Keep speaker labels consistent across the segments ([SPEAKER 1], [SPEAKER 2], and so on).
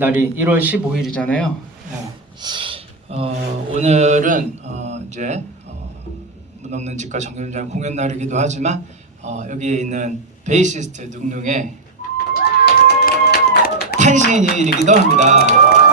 [SPEAKER 1] 날이 1월 15일이잖아요. 어, 오늘은 어, 이제 어, 문 없는 집과 정경장 공연 날이기도 하지만 어, 여기에 있는 베이시스트 눅눅의 탄신일이기도 합니다.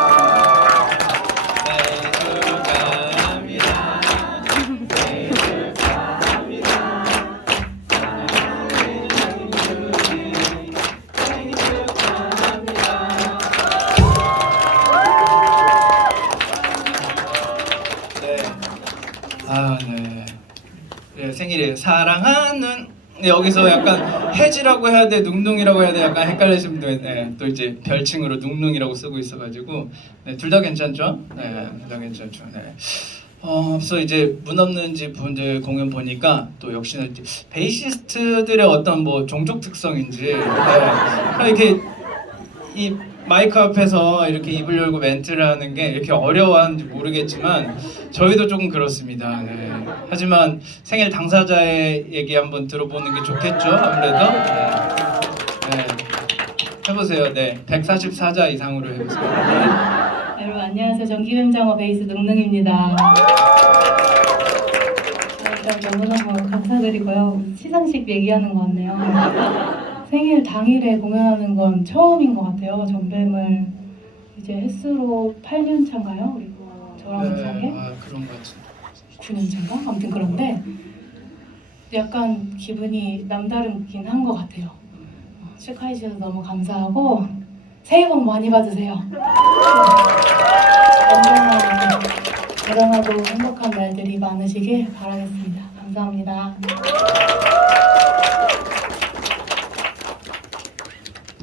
[SPEAKER 1] 생일에 사랑하는 네, 여기서 약간 해지라고 해야 돼, 눅눅이라고 해야 돼, 약간 헷갈리시는 분들, 네, 또 이제 별칭으로 눅눅이라고 쓰고 있어가지고, 네, 둘 다 괜찮죠? 네, 둘 다 괜찮죠. 네. 어, 앞서 이제 문 없는 집 분들 공연 보니까 또 역시나 베이시스트들의 어떤 뭐 종족 특성인지, 네, 이렇게 이 마이크 앞에서 이렇게 입을 열고 멘트를 하는 게 이렇게 어려워하는지 모르겠지만 저희도 조금 그렇습니다. 네. 하지만 생일 당사자의 얘기 한번 들어보는 게 좋겠죠, 아무래도. 네. 네. 해보세요. 네, 144자 이상으로 해보세요. 네.
[SPEAKER 2] 여러분 안녕하세요. 전기뱀장어 베이스 능능입니다. 일단 너무너무 감사드리고요. 시상식 얘기하는 것 같네요. 생일 당일에 공연하는 건 처음인 것 같아요. 전뱀을 이제 횟수로 8년 차인가요? 그리고 저랑 비슷하게
[SPEAKER 1] 아, 그런 것 같은데.
[SPEAKER 2] 9년 차인가? 아무튼 그런데 약간 기분이 남다르긴 한 것 같아요. 어, 축하해 주셔서 너무 감사하고 새해 복 많이 받으세요. 언제나 건강하고 행복한 날들이 많으시길 바라겠습니다. 감사합니다.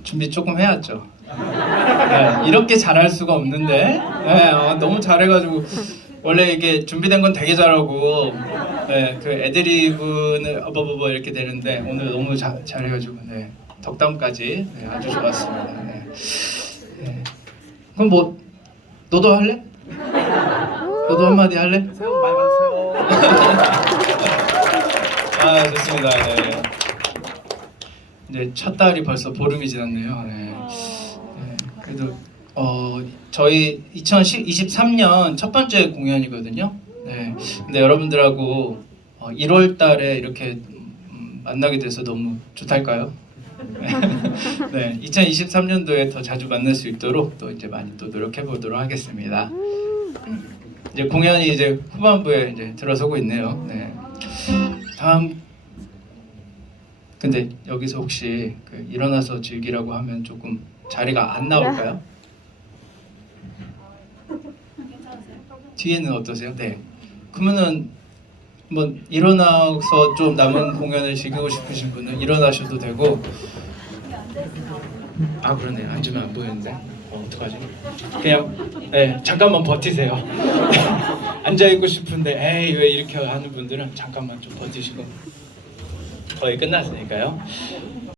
[SPEAKER 1] 준비 조금 해야죠. 네, 이렇게 잘할 수가 없는데 네, 어, 너무 잘해가지고 원래 이게 준비된 건 되게 잘하고 네, 그 애드리브는 어버버버 이렇게 되는데 오늘 너무 자, 잘해가지고 네, 덕담까지 네, 아주 좋았습니다. 네. 네. 그럼 뭐 너도 할래? 너도 한마디 할래?
[SPEAKER 3] 새해 복 많이 받으세요.
[SPEAKER 1] 아 좋습니다. 네. 이제 첫 달이 벌써 보름이 지났네요. 네. 네, 그래도 어 저희 2023년 첫 번째 공연이거든요. 네. 근데 여러분들하고 어, 1월 달에 이렇게 음, 만나게 돼서 너무 좋달까요? 네, 2023년도에 더 자주 만날 수 있도록 또 이제 많이 또 노력해 보도록 하겠습니다. 이제 공연이 이제 후반부에 이제 들어서고 있네요. 네. 다음 근데 여기서 혹시 그 일어나서 즐기라고 하면 조금 자리가 안 나올까요? 뒤에는 어떠세요? 네. 그러면은 뭐 일어나서 좀 남은 공연을 즐기고 싶으신 분은 일어나셔도 되고. 아 그러네. 앉으면 안 보이는데. 어, 어떡하지? 그냥 네 잠깐만 버티세요. 앉아 있고 싶은데 에이 왜 이렇게 하는 분들은 잠깐만 좀 버티시고 거의 끝났으니까요.